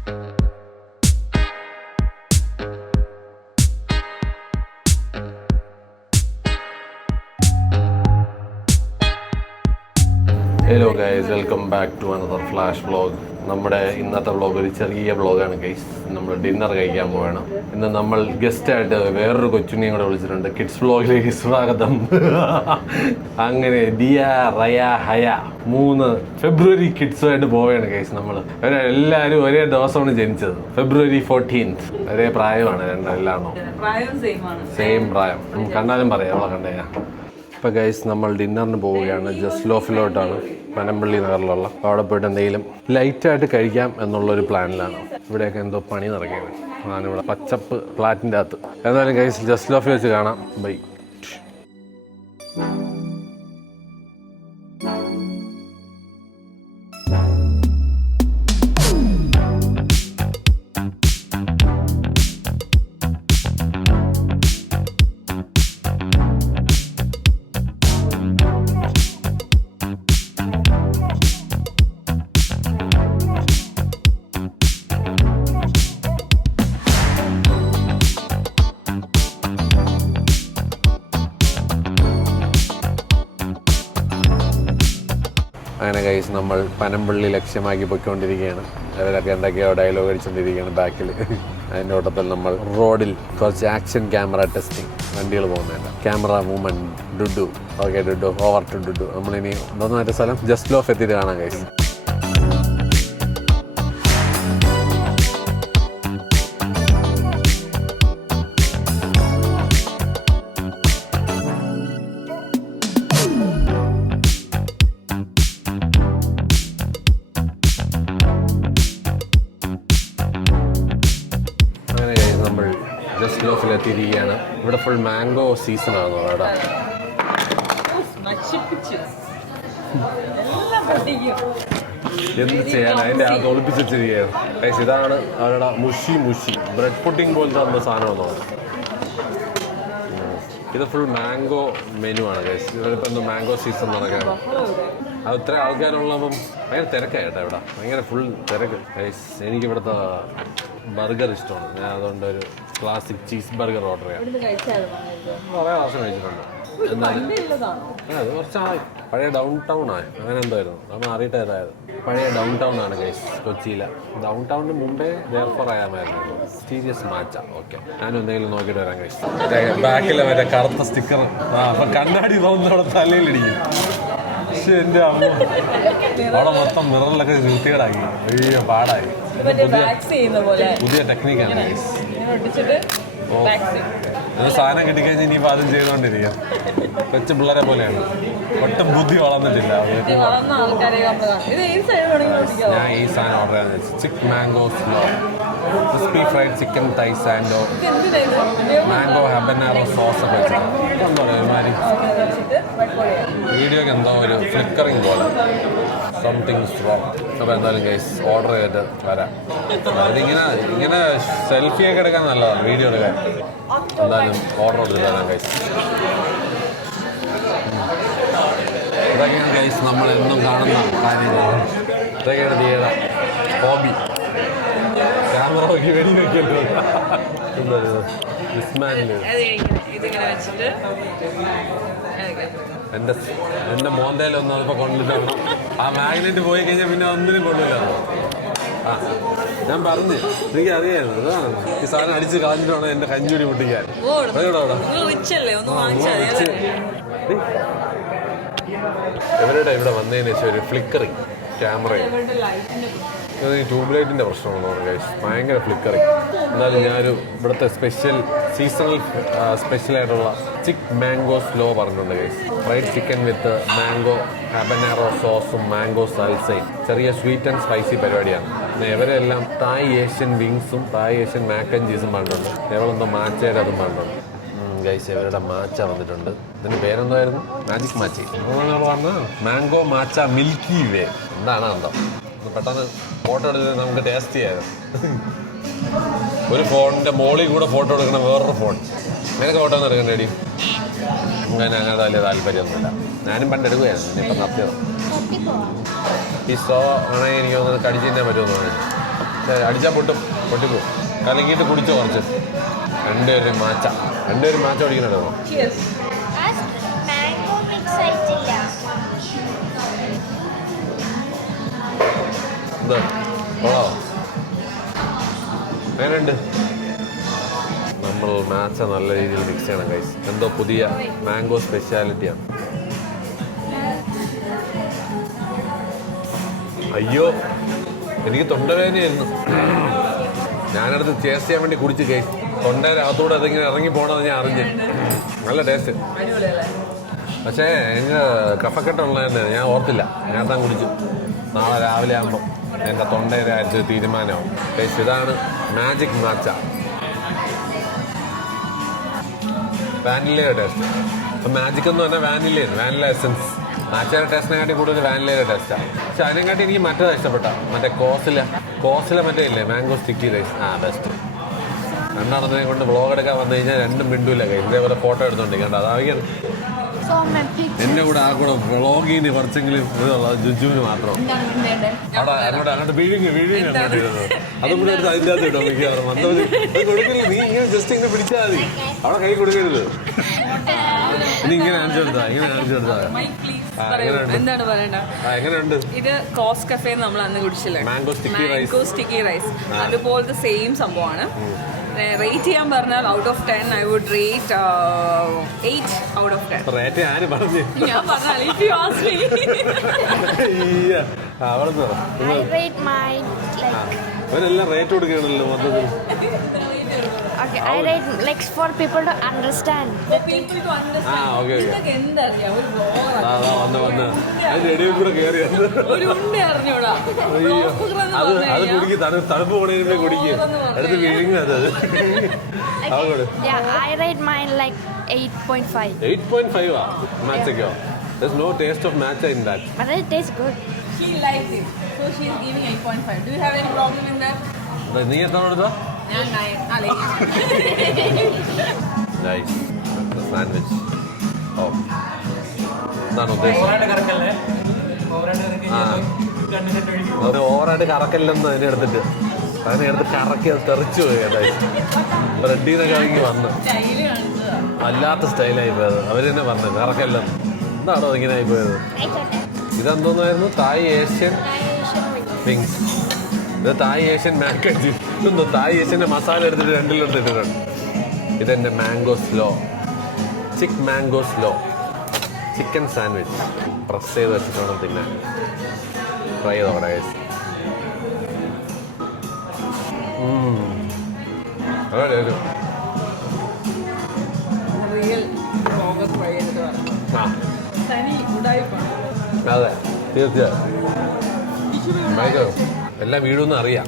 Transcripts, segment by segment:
Hello guys, welcome back to another flash vlog. നമ്മുടെ ഇന്നത്തെ vlog ഒരു ചെറിയ വ്ളോഗാണ് ഗൈസ്. നമ്മൾ ഡിന്നർ കഴിക്കാൻ പോവാണ്. ഇന്ന് നമ്മൾ ഗസ്റ്റായിട്ട് വേറൊരു കൊച്ചുണ്ണിയും കൂടെ വിളിച്ചിട്ടുണ്ട്. കിഡ്സ് വ്ളോഗിലേക്ക് സ്വാഗതം. അങ്ങനെ ദിയ, റയ, ഹയ 3 ഫെബ്രുവരി കിഡ്സുമായിട്ട് പോവുകയാണ് ഗൈസ്. നമ്മൾ എല്ലാവരും ഒരേ ദിവസമാണ് ജനിച്ചത്. ഫെബ്രുവരി 14th. ഒരേ പ്രായമാണ് രണ്ടെല്ലാണോ? സെയിം പ്രായം. കണ്ടാലും പറയാം അവളെ കണ്ടേ. ഇപ്പോൾ ഗൈസ് നമ്മൾ ഡിന്നറിന് പോവുകയാണ്. ജസ്റ്റ് ലോഫിലോട്ടാണ്, പനമ്പള്ളി നഗറിലുള്ള. അവിടെ പോയിട്ട് എന്തെങ്കിലും ലൈറ്റായിട്ട് കഴിക്കാം എന്നുള്ളൊരു പ്ലാനിലാണ്. ഇവിടെയൊക്കെ എന്തോ പണി നടക്കുകയാണ്. ഞാനിവിടെ പച്ചപ്പ് ഫ്ലാറ്റിൻ്റെ അകത്ത്. എന്നാലും ഗൈസ് ജസ്റ്റ് ലോഫിൽ വെച്ച് കാണാം. ബൈ. അങ്ങനെ ഗൈസ് നമ്മൾ പനമ്പള്ളി ലക്ഷ്യമാക്കി പോയിക്കൊണ്ടിരിക്കുകയാണ്. അവരൊക്കെ എന്തൊക്കെയോ ഡയലോഗ് അടിച്ചുകൊണ്ടിരിക്കുകയാണ് ബാക്കിൽ. അതിൻ്റെ ഓട്ടത്തിൽ നമ്മൾ റോഡിൽ കുറച്ച് ആക്ഷൻ ക്യാമറ ടെസ്റ്റിംഗ് വണ്ടികൾ പോകുന്നുണ്ട്. ക്യാമറ മൂവ്മെൻറ്റ് ഡുഡു. ഓക്കെ ഡുഡു, ഓവർ ടു ഡുഡു. നമ്മളിനി എന്തോന്ന് മറ്റേ സ്ഥലം ജസ്റ്റ് ലോഫ് എത്തിയിട്ട് കാണാം ഗൈസ്. ജസ്റ്റ് ലോഫിലെത്തിയിരിക്കുകയാണ്. ഇവിടെ ഫുൾ മാംഗോ സീസൺ ആണോ അവിടെ? എന്ത് ചെയ്യാൻ, അതിൻ്റെ അത് ഒളിപ്പിച്ച് വെച്ചിരിക്കുകയാണ് ഗൈസ്. ഇതാണ് അവരുടെ മുഷി ബ്രെഡ് പുഡിംഗ് പോലത്തെ എന്തോ സാധനമാണോ? ഇത് ഫുൾ മാംഗോ മെനു ആണ് ഗൈസ്. ഇവരിപ്പോൾ എന്തോ മാംഗോ സീസൺ നടക്കുകയാണ്. അത് ഇത്ര ആൾക്കാരുള്ളപ്പം ഭയങ്കര തിരക്കായിട്ടാ ഇവിടെ. ഭയങ്കര ഫുൾ തിരക്ക് ഗൈസ്. എനിക്കിവിടുത്തെ ബർഗർ ഇഷ്ടമാണ്. ഞാൻ അതുകൊണ്ട് ഒരു ക്ലാസിക് ചീസ് ബർഗർ ഓർഡർ ചെയ്യാം. കുറേ പ്രാവശ്യം കഴിച്ചിട്ടുണ്ട്. അത് കുറച്ചായി. പഴയ ഡൗൺ ടൗൺ ആയി അങ്ങനെ എന്തായിരുന്നു, അത് മാറിയിട്ട് ഏതായത്. പഴയ ഡൗൺ ടൗൺ ആണ് ഗൈസ് കൊച്ചിയിലെ. ഡൗൺ ടൗണിന് മുമ്പേ ദേർഫോർ ആയാമായിരുന്നു. സീരിയസ് മാച്ച. ഓക്കെ, ഞാനും എന്തെങ്കിലും നോക്കിയിട്ട് വരാം ഗൈസ്. ബാക്കിലെ മറ്റേ കറുത്ത സ്റ്റിക്കർ അപ്പം കണ്ണാടി തോന്നുന്നവിടെ തലയിലിടിക്കും. പക്ഷെ എൻ്റെ അമ്മ അവിടെ മൊത്തം മിററിലൊക്കെ വൃത്തികേടാക്കി. വലിയ പാടായി. പുതിയ ടെക്നിക്കാണ് ഗൈസ്. ഒരു സാധനം കിട്ടിക്കഴിഞ്ഞാൽ ഇനിയിപ്പോൾ അതും ചെയ്തുകൊണ്ടിരിക്കാം. കൊച്ചു പിള്ളേരെ പോലെയാണ്. ഒട്ടും ബുദ്ധി വളർന്നിട്ടില്ല. ഞാൻ ഈ സാധനം ഓർഡർ ചെയ്യാന്ന് വെച്ചു. Chick mango slaw crispy fried chicken Thai sando mango ഹബനാറോ sauce ഒക്കെ വെച്ചിട്ടുണ്ട്. എന്തോ ഒരുമാതിരി വീഡിയോക്ക് എന്തോ ഒരു ഫ്ലിക്കറിങ് പോലെ. Something strong. അപ്പോൾ എന്തായാലും ഗൈസ് ഓർഡർ ചെയ്തിട്ട് വരാം. ഇതിങ്ങനെ സെൽഫിയൊക്കെ എടുക്കാൻ നല്ലതാണ്, വീഡിയോ എടുക്കാൻ. എന്തായാലും ഓർഡർ ചെയ്തിട്ട് വരാം ഗൈസ്. ഇതൊക്കെയാണ് ഗൈസ് നമ്മളെന്നും കാണുന്ന കാര്യങ്ങൾ. ഇതൊക്കെയാണ് ചെയ്ത ഹോബി. ക്യാമറ നോക്കി വെടി നോക്കിയല്ലോ. എൻ്റെ മോന്തയിലൊന്നും അതിപ്പോൾ കൊണ്ടിട്ടാണ്. ആ മാഗ്നറ്റ് പോയി കഴിഞ്ഞാൽ പിന്നെ ഒന്നിനും കൊള്ളില്ല. ആ ഞാൻ പറഞ്ഞു, എനിക്ക് അറിയായിരുന്നു. അതാണ് ഈ സാധനം അടിച്ച് കളഞ്ഞിട്ട് വേണം എൻ്റെ കഞ്ഞൂടി പൊട്ടിക്കാൻ. ഇവരുടെ ഇവിടെ വന്നതിന് ശേഷം ഒരു ഫ്ലിക്കറിങ് ക്യാമറയും ഈ ട്യൂബ് ലൈറ്റിൻ്റെ പ്രശ്നമാണെന്ന് പറഞ്ഞു ഗൈസ്. ഭയങ്കര ഫ്ലിക്കറിങ്. എന്നാലും ഞാനൊരു ഇവിടുത്തെ സീസണൽ സ്പെഷ്യലായിട്ടുള്ള ചിക്ക് മാംഗോ സ്ലോ പറഞ്ഞിട്ടുണ്ട് guys. Fried chicken with mango habanero സോസും മാംഗോ സാൽസയും. ചെറിയ സ്വീറ്റ് ആൻഡ് സ്പൈസി പരിപാടിയാണ്. ഇവരെല്ലാം തായ് ഏഷ്യൻ വിങ്സും തായ് ഏഷ്യൻ മാക്ക് ആൻഡ് ചീസും പറഞ്ഞിട്ടുണ്ട്. എവളെന്തോ മാച്ചയുടെ അതും പറഞ്ഞിട്ടുണ്ട് ഗൈസ്. ഇവരുടെ മാച്ച വന്നിട്ടുണ്ട്. ഇതിന് പേരെന്തായിരുന്നു? മാജിക് മാച്ചി. പറഞ്ഞ മാംഗോ മാച്ച മിൽക്കി വേ. എന്താണ് കണ്ടോ? പെട്ടെന്ന് ഫോട്ടോ എടുത്ത് നമുക്ക് ടേസ്റ്റ് ചെയ്യാം. ഒരു ഫോണിൻ്റെ മോളിൽ കൂടെ ഫോട്ടോ എടുക്കണം, വേറൊരു ഫോൺ. നിനക്ക് ഫോട്ടോ ഒന്നും എടുക്കണ്ട ഡി? അങ്ങനെ അങ്ങനെ വലിയ താല്പര്യമൊന്നുമില്ല. ഞാനും പണ്ട് എടുക്കുകയായിരുന്നു. ഇനിയിപ്പം നിർത്തിയത്. ഈ സോ ആണെങ്കിൽ എനിക്ക് തോന്നുന്നത് കടിച്ചു തന്നെ പറ്റുമെന്ന് പറഞ്ഞു. അടിച്ചാൽ പൊട്ടിപ്പോ കലങ്ങിയിട്ട് കുടിച്ചോ കുറച്ച്. രണ്ടുപേരും മാച്ച കുടിക്കണോ? എന്താ കൊള്ളോ? എങ്ങനെയുണ്ട്? നമ്മൾ മാച്ച നല്ല രീതിയിൽ മിക്സ് ചെയ്യണം ഗൈസ്. എന്തോ പുതിയ മാംഗോ സ്പെഷ്യാലിറ്റിയാണ്. അയ്യോ എനിക്ക് തൊണ്ടവേദനയായിരുന്നു. ഞാനടുത്ത് ടേസ്റ്റ് ചെയ്യാൻ വേണ്ടി കുടിച്ച് ഗൈസ്. തൊണ്ടയുടെ അകത്തൂടെ അതിങ്ങനെ ഇറങ്ങി പോകണമെന്ന് ഞാൻ അറിഞ്ഞ്. നല്ല ടേസ്റ്റ്. പക്ഷേ എനിക്ക് കഫക്കെട്ടുള്ളതന്നെ ഞാൻ ഓർത്തില്ല. നേരത്തെ കുടിച്ചു. നാളെ രാവിലെ ആകുമ്പോൾ എൻ്റെ തൊണ്ടയുടെ കാര്യത്തിൽ തീരുമാനമാവും ഗൈസ്. ഇതാണ് മാജിക് മാച്ച. വാനിലയുടെ ടേസ്റ്റ്. അപ്പം മാജിക് എന്ന് പറഞ്ഞാൽ വാനില എസൻസ്. മാച്ചയുടെ ടേസ്റ്റിനെക്കാട്ടി കൂടുതൽ വാനിലയുടെ ടേസ്റ്റാണ്. പക്ഷെ അതിനെക്കാട്ടി എനിക്ക് മറ്റേതാണ് ഇഷ്ടപ്പെട്ട. മറ്റേ കോസില മറ്റേ ഇല്ലേ മാംഗോ സ്റ്റിക്കി റൈസ്. ബെസ്റ്റ്. രണ്ടെണ്ണത്തിനെ കൊണ്ട് വ്ളോഗ് എടുക്കാൻ വന്നു കഴിഞ്ഞാൽ രണ്ടും മിണ്ടൂല്ല കൈ. ഇതേപോലെ ഫോട്ടോ എടുത്തോണ്ടിരിക്കണ്ട. അതായത് എന്റെ കൂടെ വ്ളോഗിന് കുറച്ചെങ്കിലും ഇതുള്ളത് ജുജുവിന് മാത്രം. അവിടെ അങ്ങോട്ട് വീഴുങ്ങി അങ്ങോട്ടിരുന്നത്. അതും കൂടെ എടുത്ത് അതിൻ്റെ അകത്ത് ഇടും. എനിക്ക് അവർ വന്നവര് കൊടുക്കില്ല. നീ ഇങ്ങനെ ജസ്റ്റ് ഇങ്ങനെ പിടിച്ചാൽ മതി. അവിടെ കൈ കൊടുക്കരുത്. നീ ഇങ്ങനെ കാണിച്ചെടുത്താ എങ്ങനെയുണ്ട്? ഇത് കോസ് കഫേ നമ്മൾ അന്ന് കുടിച്ചില്ലേ, മാംഗോ സ്റ്റിക്കി റൈസ്. അതുപോലത്തെ സെയിം സംഭവമാണ്. റേറ്റ് ചെയ്യാൻ പറഞ്ഞാൽ out of 10 I would rate 8 out of 10. Rate ആര് പറഞ്ഞു? ഞാൻ പറഞ്ഞാൽ if you ask me. അവരെല്ലാം റേറ്റ് കൊടുക്കുകയാണല്ലോ മൊത്തത്തിൽ. Okay, I rate like for people to understand. Okay അതിന്റെ ഇടയിൽ കൂടെ കയറി അത് കുടിക്ക്. തണുപ്പ് പോണേ കുടിക്ക്. അടുത്ത് വിഴുങ്ങ അത്. Yeah, I rate mine like 8.5. 8.5 matchakko. There's no taste of matcha in that. But it tastes good. She liked it, so she is giving 8.5. Do you have any problem in that? നീ എത്ര കൊടുത്തോ? ഞാൻ 9. Nice sandwich. ഓ എന്താണ് ഉദ്ദേശിച്ചത്? അത് ഓവറായിട്ട് കറക്കല്ലെന്ന് അതിനെടുത്തിട്ട് കറക്കി തെറിച്ചു പോയി. ബ്രെഡിൽ നിന്നൊക്കെ ഇറങ്ങി വന്ന് വല്ലാത്ത സ്റ്റൈലായി പോയത്. അവർ തന്നെ പറഞ്ഞു കറക്കല്ലെന്ന്. എന്താണോ ഇങ്ങനെ ആയി പോയത്? ഇതെന്തോന്നായിരുന്നു? തായ് ഏഷ്യൻ വിങ്സ്. ഇത് തായ് ഏഷ്യൻ മാക്കഞ്ചി. ഇതെന്തോ തായ് ഏഷ്യൻ്റെ മസാല എടുത്തിട്ട് രണ്ടിലോട്ട് ഇട്ടിട്ടുണ്ട്. ഇതെൻ്റെ mango slaw chicken sandwich. Press ചെയ്ത് വെച്ചിട്ട് വേണം തിന്നാൻ. ട്രൈ ചെയ്തോടെ ഗൈസ്. അതെ തീർച്ചയായും എല്ലാം വീഴുമെന്ന് അറിയാം.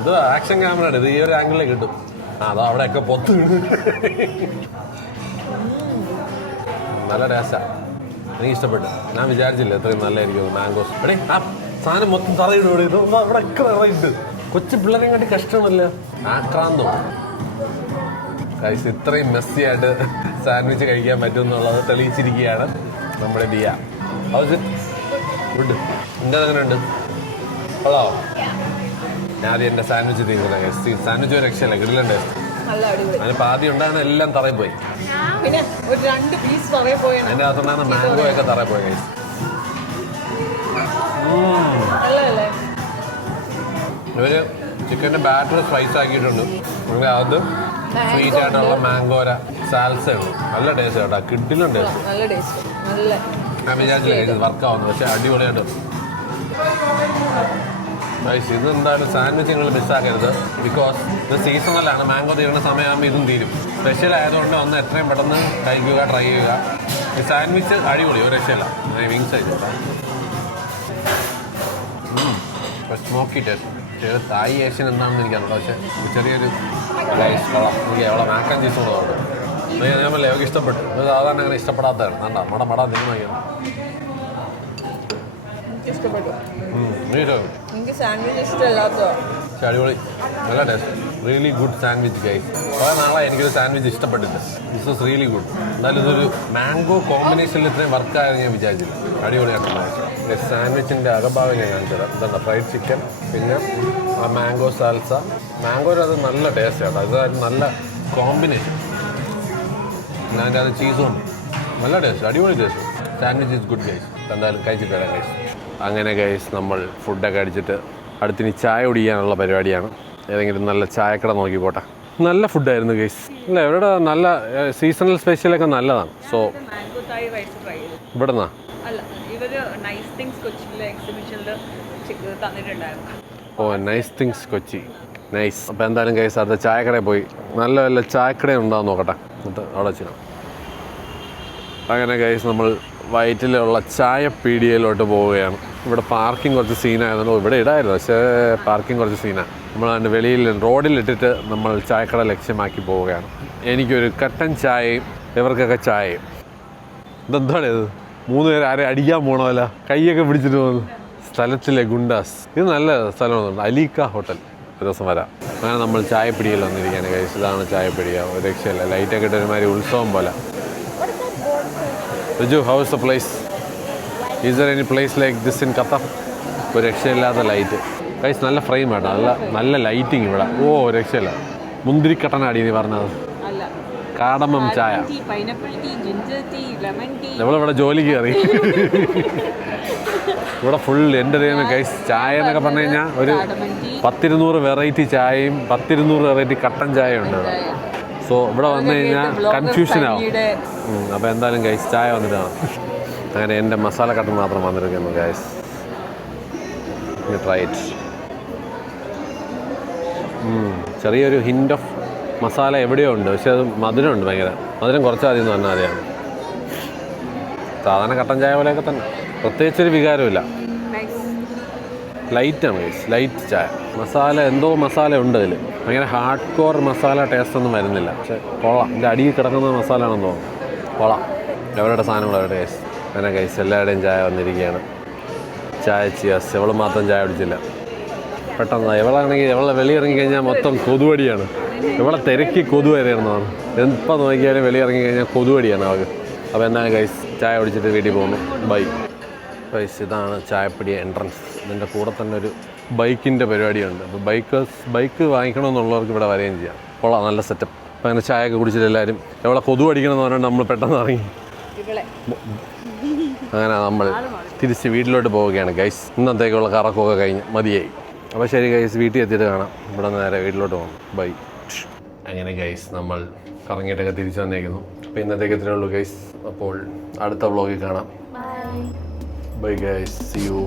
ഇത് ആക്ഷൻ ക്യാമറ ആണ്. ഇത് ഈ ഒരു ആംഗിളിൽ കിട്ടും. അതോ അവിടെയൊക്കെ പൊത്ത് നല്ല ടേസ്റ്റാ. എനിക്ക് ഇഷ്ടപ്പെട്ടു. ഞാൻ വിചാരിച്ചില്ല ഇത്രയും നല്ലതായിരിക്കും മാംഗോസ്. എടേ ആ സാധനം മൊത്തം തറയിടും. ഇതൊന്നും അവിടെ ഒക്കെ നിറയിട്ട് കൊച്ചു പിള്ളേരെ കാട്ടി കഷ്ടമല്ല. ആക്രാന്തമാണ് കഴിച്ച് ഇത്രയും മെസ്സിയായിട്ട് സാൻഡ്വിച്ച് കഴിക്കാൻ പറ്റും എന്നുള്ളത് തെളിയിച്ചിരിക്കുകയാണ് നമ്മുടെ ദിയ. ഫുഡ് എന്താ അങ്ങനെ ഉണ്ട്? ഹലോ ഞാൻ ആദ്യം എൻ്റെ സാൻഡ്വിച്ച് തീരുന്നത്. സാൻഡ്വിച്ച് ഒരു രക്ഷയല്ല, കിടിലുണ്ട്. അതിനിപ്പോൾ ആദ്യം ഉണ്ടാകുന്ന എല്ലാം തറയിൽ പോയി. പിന്നെ ഒരു 2 പീസ് തറയിൽ പോയി. അതിൻ്റെ അകത്തുണ്ടാകുന്ന മാംഗോ ഒക്കെ തറയിൽ പോയി കഴിച്ചു. ഇവര് ചിക്കൻ്റെ ബാറ്റർ സ്പൈസ് ആക്കിയിട്ടുണ്ട്. അതിൻ്റെ അകത്ത് സ്വീറ്റ് ആയിട്ടുള്ള മാംഗോര സാൽസ ഉണ്ട്. നല്ല ടേസ്റ്റ് കേട്ടോ, കിഡിലും ടേസ്റ്റ്. ഞാൻ വിചാരിച്ചില്ല വർക്കാവുന്നു, പക്ഷെ അടിപൊളിയായിട്ട്. ഇത് എന്തായാലും സാൻഡ്വിച്ച് നിങ്ങൾ മിസ്സാക്കരുത്. ബിക്കോസ് ഇത് സീസണലാണ്. മാംഗോ തീരുന്ന സമയമാകുമ്പോൾ ഇതും തീരും. സ്പെഷ്യൽ ആയതുകൊണ്ട് വന്ന് എത്രയും പെട്ടെന്ന് കഴിക്കുക, ട്രൈ ചെയ്യുക. ഈ സാൻഡ്വിച്ച് അടിപൊളി, ഒരു രക്ഷയല്ല. വിങ്സ് ആയിക്കോട്ടെ. Smoky taste. തായ് ഏഷ്യൻ എന്താണെന്ന് എനിക്കറിയില്ല, പക്ഷേ ചെറിയൊരു എനിക്ക് അവളെ മാക്കാൻ ചീസ് കൂടെ ഞാൻ പറഞ്ഞില്ലേ അവർക്ക് ഇഷ്ടപ്പെട്ടു. ഇത് സാധാരണ അങ്ങനെ ഇഷ്ടപ്പെടാത്തതാണ്. വേണ്ട മട നിങ്ങൾ നോക്കിയാണ്. അടിപൊളി, നല്ല taste. Really good sandwich guys. കുറേ നാളായി എനിക്കൊരു സാൻഡ്വിച്ച് ഇഷ്ടപ്പെട്ടിട്ട്. This was really good. എന്നാലും ഇതൊരു മാംഗോ കോമ്പിനേഷനിൽ ഇത്രയും വർക്കായെന്ന് ഞാൻ വിചാരിച്ചില്ല. അടിപൊളിയായിട്ടുള്ള സാൻഡ്വിച്ചിൻ്റെ അകഭാഗം ഞാൻ കാണിച്ചു തരാം. ഇതുണ്ട് ഫ്രൈഡ് ചിക്കൻ, പിന്നെ ആ മാംഗോ സാൽസ. മാംഗോയിൽ അത് നല്ല ടേസ്റ്റ് കേട്ടോ, ഇതായിരുന്നു നല്ല കോമ്പിനേഷൻ. പിന്നെ അതിൻ്റെ അത് ചീസും നല്ല ടേസ്റ്റ്, അടിപൊളി taste. Sandwich is good guys. എന്തായാലും കഴിച്ചിട്ട് വരാം ഗൈസ്. അങ്ങനെ ഗൈസ് നമ്മൾ ഫുഡൊക്കെ അടിച്ചിട്ട് അടുത്തിനി ചായ കുടിക്കാനുള്ള പരിപാടിയാണ്. ഏതെങ്കിലും നല്ല ചായക്കട നോക്കി പോട്ടെ. നല്ല ഫുഡായിരുന്നു ഗൈസ്. അല്ല ഇവിടെ നല്ല സീസണൽ സ്പെഷ്യലൊക്കെ നല്ലതാണ്. സോ മാംഗോ തായ് റൈസ് ട്രൈ ചെയ്തു. ഇവിടെ നിന്നാ അല്ല, ഇവര് നൈസ് തിങ്സ് കൊച്ചിയിലെ എക്സിബിഷനിൽ തന്നിട്ടുണ്ടായിരുന്നു. ഓ നൈസ് തിങ്സ് കൊച്ചി, നൈസ്. അപ്പോൾ എന്തായാലും ഗൈസ് അടുത്ത ചായക്കടയിൽ പോയി നല്ല നല്ല ചായക്കട ഉണ്ടാവും നോക്കട്ടെ, എന്നിട്ട് അവിടെ വെച്ചിടാം. അങ്ങനെ ഗൈസ് നമ്മൾ വയറ്റിലുള്ള ചായപ്പീടികയിലോട്ട് പോവുകയാണ്. ഇവിടെ പാർക്കിംഗ് കുറച്ച് സീനായതുകൊണ്ട് ഇവിടെ ഇടായിരുന്നു, പക്ഷേ പാർക്കിംഗ് കുറച്ച് സീനാണ്. നമ്മൾ അതിൻ്റെ വെളിയിൽ റോഡിലിട്ടിട്ട് നമ്മൾ ചായക്കട ലക്ഷ്യമാക്കി പോവുകയാണ്. എനിക്കൊരു കട്ടൻ ചായയും ഇവർക്കൊക്കെ ചായയും. ഇതെന്താണ് ഇത്? 3 പേര് ആരെ അടിക്കാൻ പോകണമല്ല, കൈയൊക്കെ പിടിച്ചിട്ട് പോകുന്നു. സ്ഥലത്തിലെ ഗുണ്ടാസ്. ഇത് നല്ല സ്ഥലമാണ്, അലീക്ക ഹോട്ടൽ. ഒരു ദിവസം വരാം. അങ്ങനെ നമ്മൾ ചായപ്പിടിയിൽ വന്നിരിക്കുകയാണ് ഗൈസ്. ഇതാണ് ചായപ്പിടിയ, ഒരു രക്ഷയില്ല. ലൈറ്റൊക്കെ ഇട്ട് ഒരുമാതിരി ഉത്സവം പോലെ. Raju, how is the place? Is there any place like this in Qatar? ഒരു രക്ഷയില്ലാത്ത ലൈറ്റ് ഗൈസ്. നല്ല ഫ്രെയിം വേണ്ട, നല്ല ലൈറ്റിങ് ഇവിടെ. ഓ രക്ഷയില്ല. മുന്തിരിക്കട്ടനാടി നീ പറഞ്ഞത്. കാടമ്മം ചായ. നമ്മളിവിടെ ജോലിക്ക് കയറി. ഇവിടെ ഫുൾ എൻ്റെ ദൈവമേ ഗൈസ്, ചായ എന്നൊക്കെ പറഞ്ഞു കഴിഞ്ഞാൽ ഒരു 10-200 വെറൈറ്റി ചായയും 10-200 വെറൈറ്റി കട്ടൻ ചായയും ഉണ്ട് ഇവിടെ. സോ ഇവിടെ വന്നു കഴിഞ്ഞാൽ കൺഫ്യൂഷനാവും. അപ്പോൾ എന്തായാലും ഗൈസ് ചായ വന്നിട്ടാണ്. അങ്ങനെ എൻ്റെ മസാല കട്ടൻ മാത്രം വന്നിരിക്കുന്നു ഗൈസ്. Try it. ചെറിയൊരു ഹിൻഡ് ഓഫ് മസാല എവിടെയോ ഉണ്ട്, പക്ഷെ അത് മധുരമുണ്ട്, ഭയങ്കര മധുരം കുറച്ചാദ്യം എന്ന് പറഞ്ഞാൽ മതിയാണ്. സാധാരണ കട്ടൻ ചായ പോലെയൊക്കെ തന്നെ, പ്രത്യേകിച്ചൊരു വികാരമില്ല. ലൈറ്റാണ് ഗൈസ്, ലൈറ്റ് ചായ. മസാല എന്തോ മസാല ഉണ്ട് അതിൽ, ഭയങ്കര ഹാർഡ് കോർ മസാല ടേസ്റ്റ് ഒന്നും വരുന്നില്ല, പക്ഷെ കൊള്ളാം. എൻ്റെ അടിയിൽ കിടക്കുന്ന മസാല ആണെന്ന് തോന്നുന്നു. കൊള്ളാം. എവരുടെ സാധനങ്ങളും അവരുടെ ഗൈസ്. അങ്ങനെ ഗൈസ് എല്ലാവരുടെയും ചായ വന്നിരിക്കുകയാണ്. ചായ ചിയാസ്. എവൾ മാത്രം ചായ കുടിച്ചില്ല. പെട്ടെന്ന് എവളാണെങ്കിൽ എവളെ വെളിയിറങ്ങിക്കഴിഞ്ഞാൽ മൊത്തം കൊതുവടിയാണ്. എവളെ തിരക്കി കൊതുവരെയാണെന്ന് പറഞ്ഞു. എപ്പോൾ നോക്കിയാലും വെളിയിറങ്ങിക്കഴിഞ്ഞാൽ കൊതുവടിയാണ് അവൾക്ക്. അപ്പോൾ എന്നാൽ ഗൈസ് ചായ കുടിച്ചിട്ട് വീട്ടിൽ പോകുന്നു. Bye guys. ഇതാണ് ചായപ്പിടി എൻട്രൻസ്. ഇതിൻ്റെ കൂടെ തന്നെ ഒരു ബൈക്കിൻ്റെ പരിപാടിയുണ്ട്. അപ്പോൾ ബൈക്ക് വാങ്ങിക്കണമെന്നുള്ളവർക്ക് ഇവിടെ വരികയും ചെയ്യാം. കൊള്ളാം, നല്ല സെറ്റപ്പ്. അപ്പോൾ അങ്ങനെ ചായയൊക്കെ കുടിച്ചിട്ട് എല്ലാവരും എവളെ കൊതു അടിക്കണമെന്ന് പറഞ്ഞാൽ നമ്മൾ പെട്ടെന്ന് ഇറങ്ങി. അങ്ങനെ നമ്മൾ തിരിച്ച് വീട്ടിലോട്ട് പോവുകയാണ് ഗൈസ്. ഇന്നത്തേക്കുള്ള കറക്കമൊക്കെ കഴിഞ്ഞ് മതിയായി. അപ്പോൾ ശരി ഗൈസ്, വീട്ടിൽ എത്തിയിട്ട് കാണാം. ഇവിടെ നേരെ വീട്ടിലോട്ട് പോകണം. ബൈ. അങ്ങനെ ഗൈസ് നമ്മൾ കറങ്ങിയിട്ടൊക്കെ തിരിച്ചു വന്നേക്കുന്നു. അപ്പോൾ ഇന്നത്തേക്ക് ഇത്രയേ ഉള്ളൂ ഗൈസ്. അപ്പോൾ അടുത്ത വ്ളോഗിൽ കാണാം. Bye guys, see U.